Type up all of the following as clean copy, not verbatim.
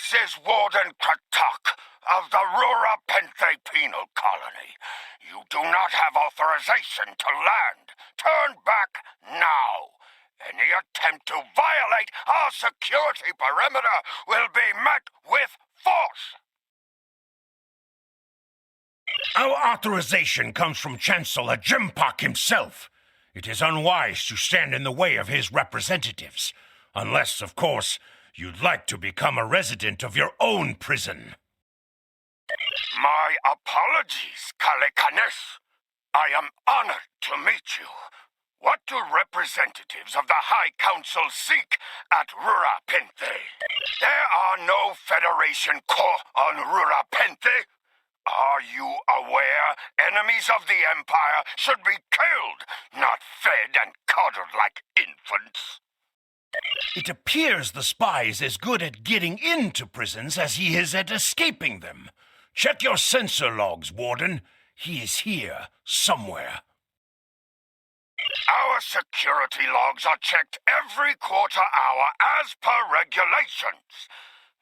This is Warden Kratok of the Rura Penthe Penal Colony. You do not have authorization to land. Turn back now. Any attempt to violate our security perimeter will be met with force. Our authorization comes from Chancellor Jimpak himself. It is unwise to stand in the way of his representatives, unless, of course, you'd like to become a resident of your own prison. My apologies, Kalekanis. I am honored to meet you. What do representatives of the High Council seek at Rura Penthe? There are no Federation corps on Rura Penthe. Are you aware enemies of the Empire should be killed, not fed and coddled like infants? It appears the spy is as good at getting into prisons as he is at escaping them. Check your sensor logs, Warden. He is here, somewhere. Our security logs are checked every quarter hour as per regulations.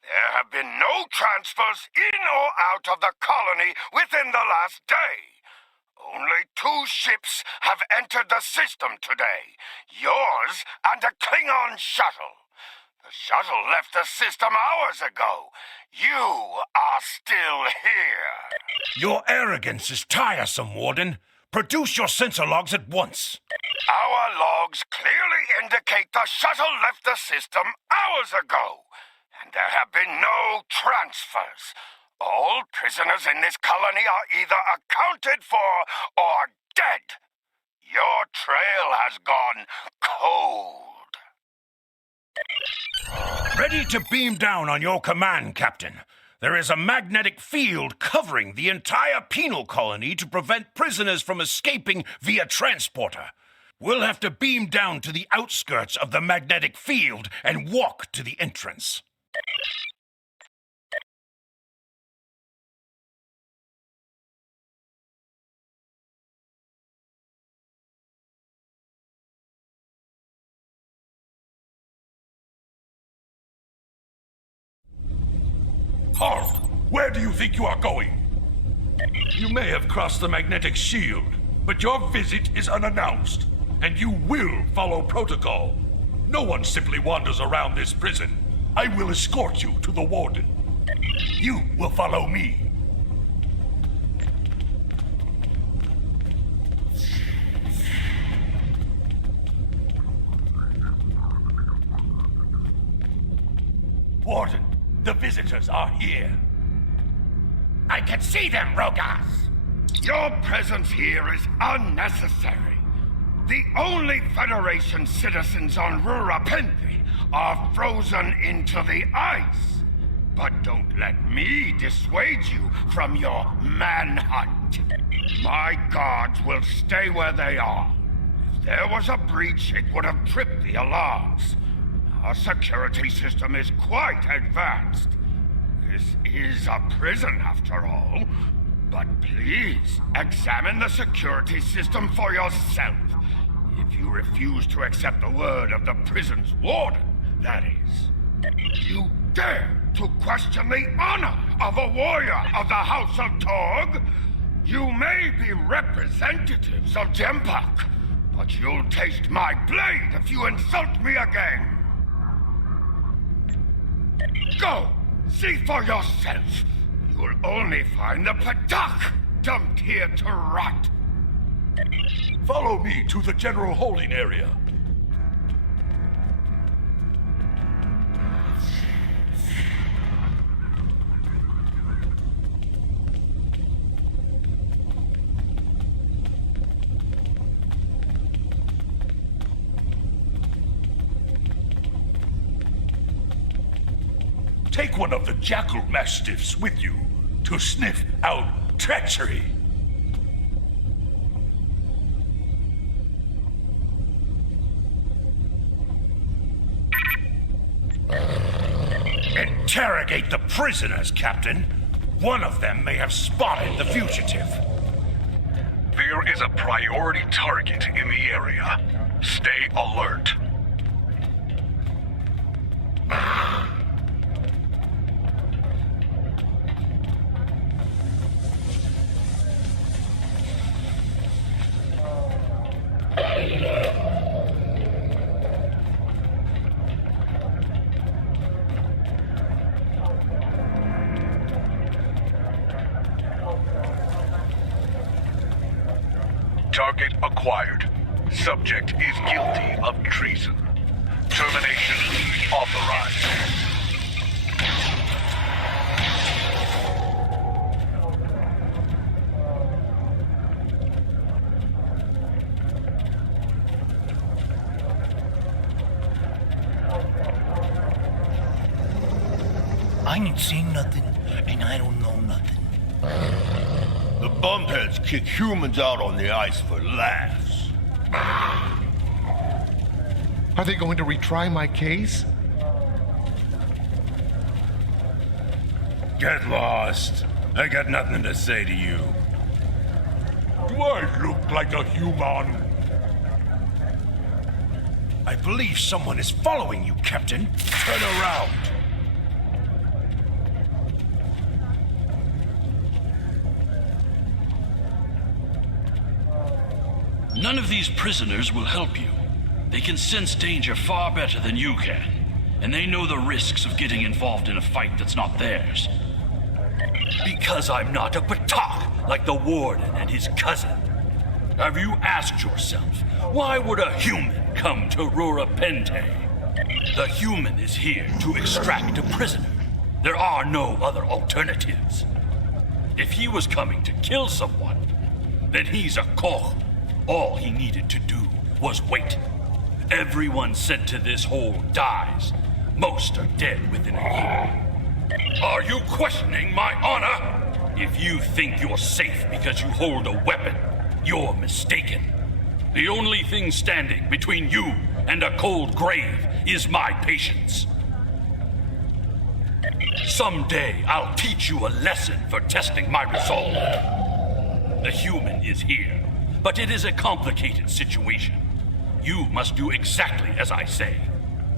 There have been no transfers in or out of the colony within the last day. Only 2 ships have entered the system today. Yours and a Klingon shuttle. The shuttle left the system hours ago. You are still here. Your arrogance is tiresome, Warden. Produce your sensor logs at once. Our logs clearly indicate the shuttle left the system hours ago. And there have been no transfers. All prisoners in this colony are either accounted for or dead. Your trail has gone cold. Ready to beam down on your command, Captain. There is a magnetic field covering the entire penal colony to prevent prisoners from escaping via transporter. We'll have to beam down to the outskirts of the magnetic field and walk to the entrance. Halt! Where do you think you are going? You may have crossed the magnetic shield, but your visit is unannounced, and you will follow protocol. No one simply wanders around this prison. I will escort you to the warden. You will follow me. Warden, the visitors are here. I can see them, Rogas. Your presence here is unnecessary. The only Federation citizens on Rura Penthe are frozen into the ice. But don't let me dissuade you from your manhunt. My guards will stay where they are. If there was a breach, it would have tripped the alarms. Our security system is quite advanced. This is a prison, after all. But please, examine the security system for yourself. If you refuse to accept the word of the prison's warden, that is. You dare to question the honor of a warrior of the House of Torg? You may be representatives of Jempak, but you'll taste my blade if you insult me again. Go! See for yourself. You'll only find the Padak dumped here to rot. Follow me to the general holding area. Take one of the jackal mastiffs with you to sniff out treachery. Interrogate the prisoners, Captain. One of them may have spotted the fugitive. There is a priority target in the area. Stay alert. Target acquired. Subject is guilty of treason. Termination authorized. I ain't seen nothing, and I don't know nothing. The bumpheads kick humans out on the ice for laughs. Are they going to retry my case? Get lost. I got nothing to say to you. Do I look like a human? I believe someone is following you, Captain. Turn around. None of these prisoners will help you. They can sense danger far better than you can, and they know the risks of getting involved in a fight that's not theirs. Because I'm not a Batak like the Warden and his cousin. Have you asked yourself, why would a human come to Rura Pente? The human is here to extract a prisoner. There are no other alternatives. If he was coming to kill someone, then he's a Koch. All he needed to do was wait. Everyone sent to this hole dies. Most are dead within a year. Are you questioning my honor? If you think you're safe because you hold a weapon, you're mistaken. The only thing standing between you and a cold grave is my patience. Someday I'll teach you a lesson for testing my resolve. The human is here, but it is a complicated situation. You must do exactly as I say.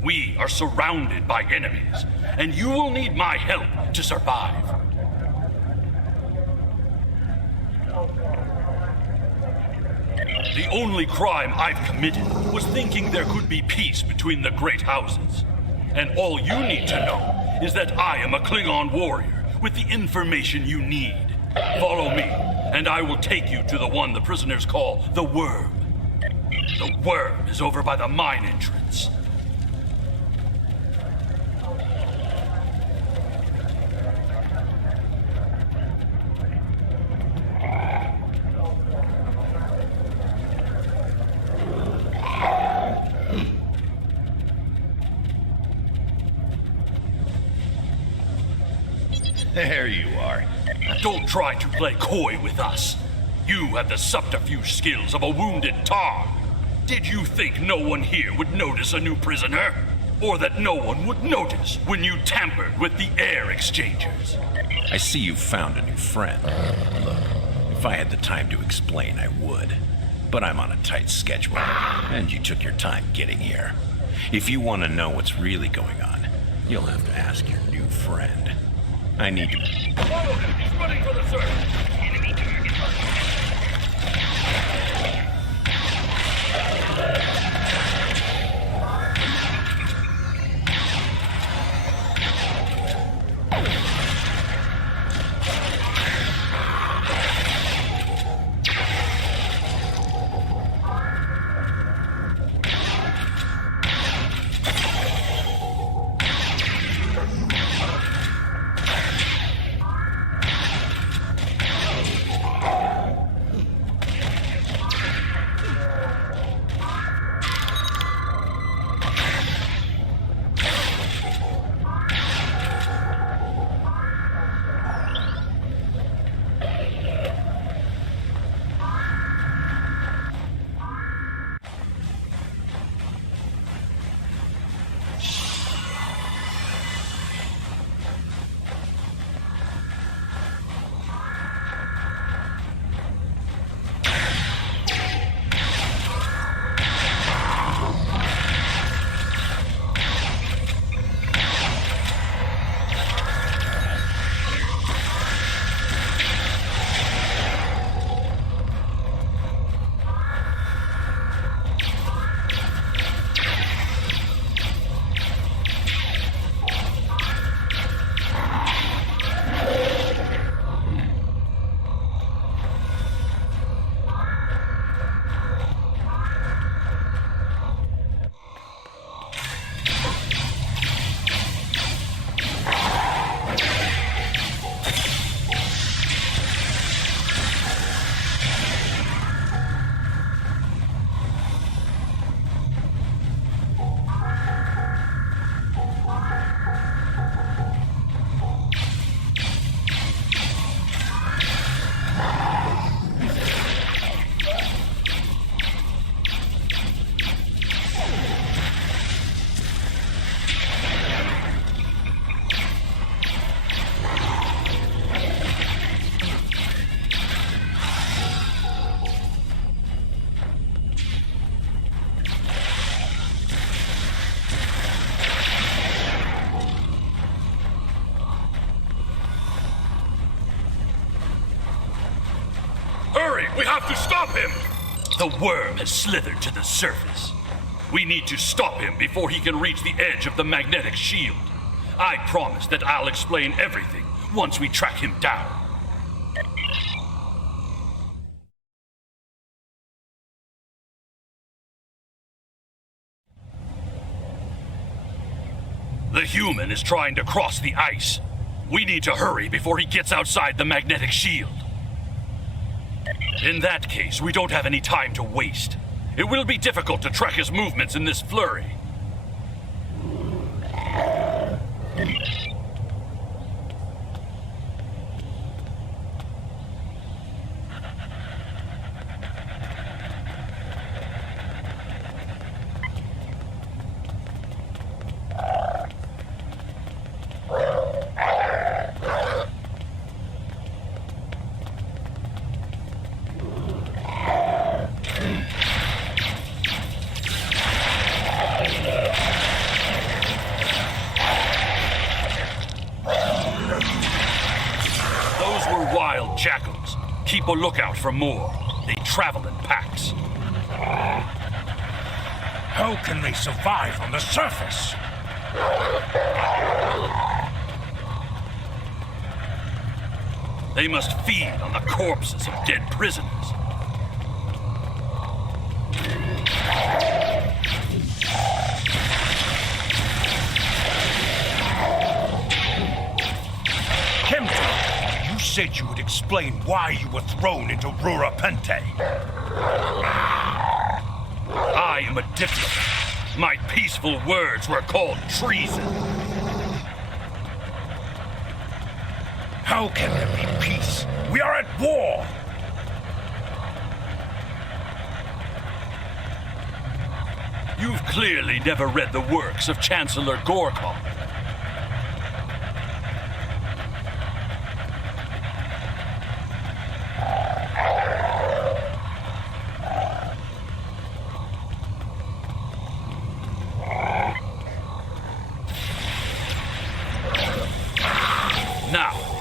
We are surrounded by enemies, and you will need my help to survive. The only crime I've committed was thinking there could be peace between the great houses. And all you need to know is that I am a Klingon warrior with the information you need. Follow me, and I will take you to the one the prisoners call the Worm. The Worm is over by the mine entrance. There you are. Don't try to play coy with us. You have the subterfuge skills of a wounded Tar. Did you think no one here would notice a new prisoner? Or that no one would notice when you tampered with the air exchangers? I see you found a new friend. Look, if I had the time to explain, I would. But I'm on a tight schedule, and you took your time getting here. If you want to know what's really going on, you'll have to ask your new friend. I need to... Follow him! He's running for the search! Enemy target. have to stop him! The worm has slithered to the surface. We need to stop him before he can reach the edge of the magnetic shield. I promise that I'll explain everything once we track him down. The human is trying to cross the ice. We need to hurry before he gets outside the magnetic shield. In that case, we don't have any time to waste. It will be difficult to track his movements in this flurry. Jackals. Keep a lookout for more. They travel in packs. How can they survive on the surface? They must feed on the corpses of dead prisoners. You said you would explain why you were thrown into Rurapente. I am a diplomat. My peaceful words were called treason. How can there be peace? We are at war! You've clearly never read the works of Chancellor Gorkon.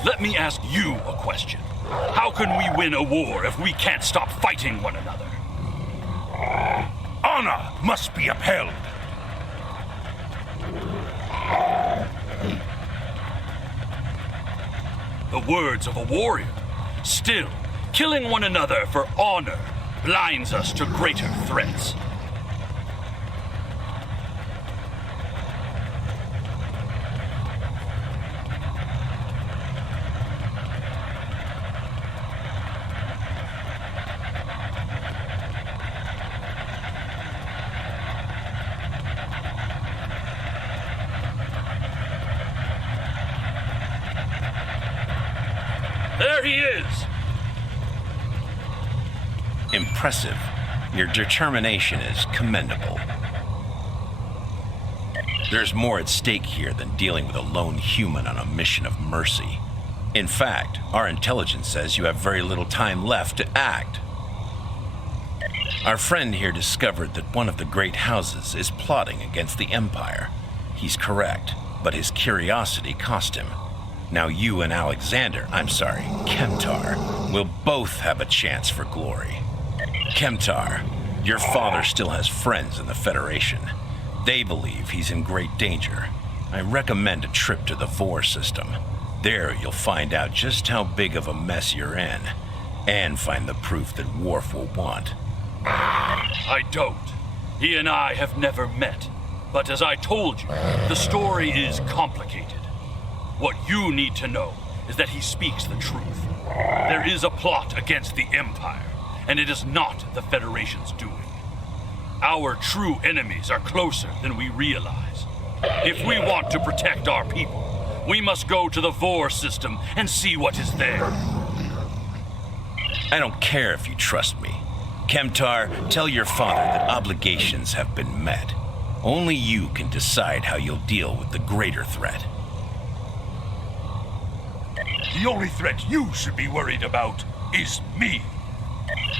Let me ask you a question. How can we win a war if we can't stop fighting one another? Honor must be upheld. The words of a warrior. Still, killing one another for honor blinds us to greater threats. There he is! Impressive. Your determination is commendable. There's more at stake here than dealing with a lone human on a mission of mercy. In fact, our intelligence says you have very little time left to act. Our friend here discovered that one of the great houses is plotting against the Empire. He's correct, but his curiosity cost him. Now you and Kemtar, will both have a chance for glory. Kemtar, your father still has friends in the Federation. They believe he's in great danger. I recommend a trip to the Vor system. There you'll find out just how big of a mess you're in, and find the proof that Worf will want. I don't. He and I have never met. But as I told you, the story is complicated. What you need to know is that he speaks the truth. There is a plot against the Empire, and it is not the Federation's doing. Our true enemies are closer than we realize. If we want to protect our people, we must go to the Vor system and see what is there. I don't care if you trust me. Kemtar, tell your father that obligations have been met. Only you can decide how you'll deal with the greater threat. The only threat you should be worried about is me.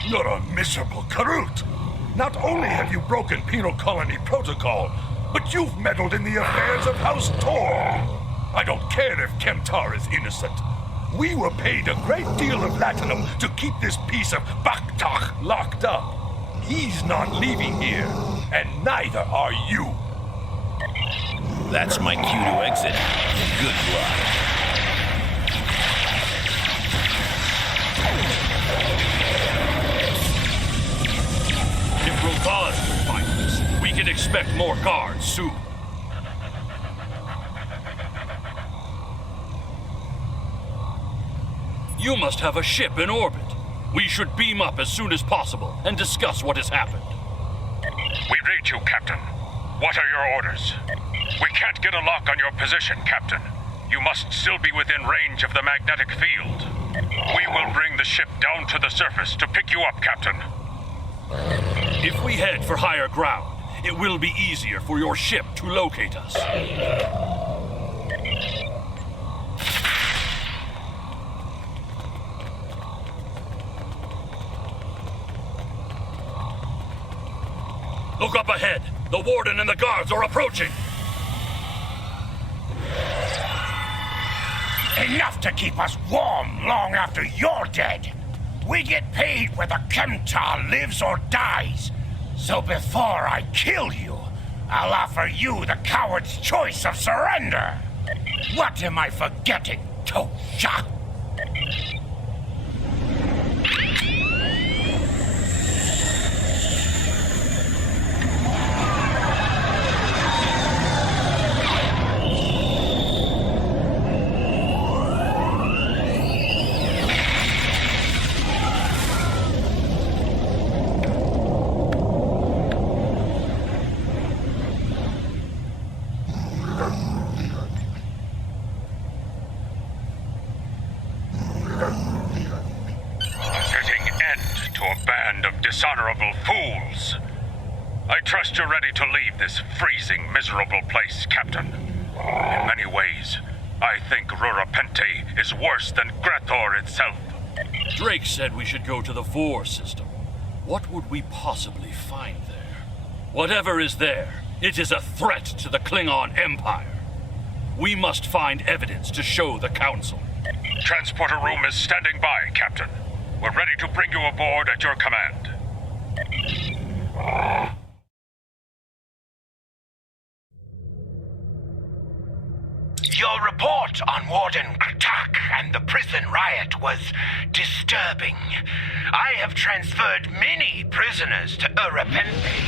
You're a miserable Karut. Not only have you broken penal colony protocol, but you've meddled in the affairs of House Tor. I don't care if Kemtar is innocent. We were paid a great deal of latinum to keep this piece of Baktak locked up. He's not leaving here, and neither are you. That's my cue to exit. Good luck. If Rothaz will find us, we can expect more guards soon. You must have a ship in orbit. We should beam up as soon as possible and discuss what has happened. We read you, Captain. What are your orders? We can't get a lock on your position, Captain. You must still be within range of the magnetic field. We will bring the ship down to the surface to pick you up, Captain. If we head for higher ground, it will be easier for your ship to locate us. Look up ahead. The warden and the guards are approaching. Enough to keep us warm long after you're dead. We get paid whether Kemtar lives or dies. So before I kill you, I'll offer you the coward's choice of surrender. What am I forgetting, Tosha? Dishonorable fools! I trust you're ready to leave this freezing, miserable place, Captain. In many ways, I think Rurapente is worse than Grathor itself. Drake said we should go to the Vor system. What would we possibly find there? Whatever is there, it is a threat to the Klingon Empire. We must find evidence to show the Council. Transporter room is standing by, Captain. We're ready to bring you aboard at your command. Your report on Warden Kratak and the prison riot was disturbing. I have transferred many prisoners to Urapente,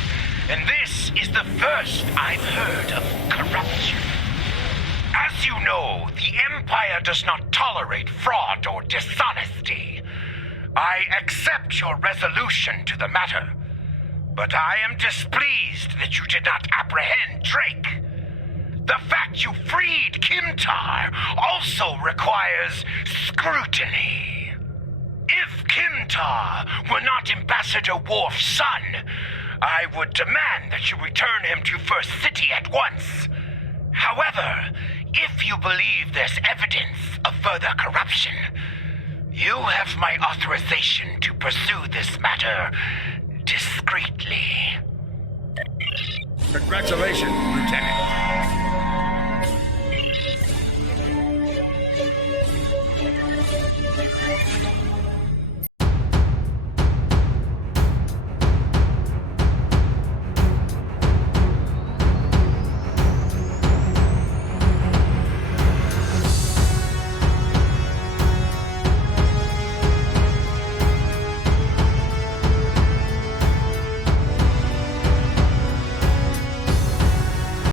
and this is the first I've heard of corruption. As you know, the Empire does not tolerate fraud or dishonesty. I accept your resolution to the matter, but I am displeased that you did not apprehend Drake. The fact you freed Kimtar also requires scrutiny. If Kimtar were not Ambassador Worf's son, I would demand that you return him to First City at once. However, if you believe there's evidence of further corruption, you have my authorization to pursue this matter discreetly. Congratulations, Lieutenant.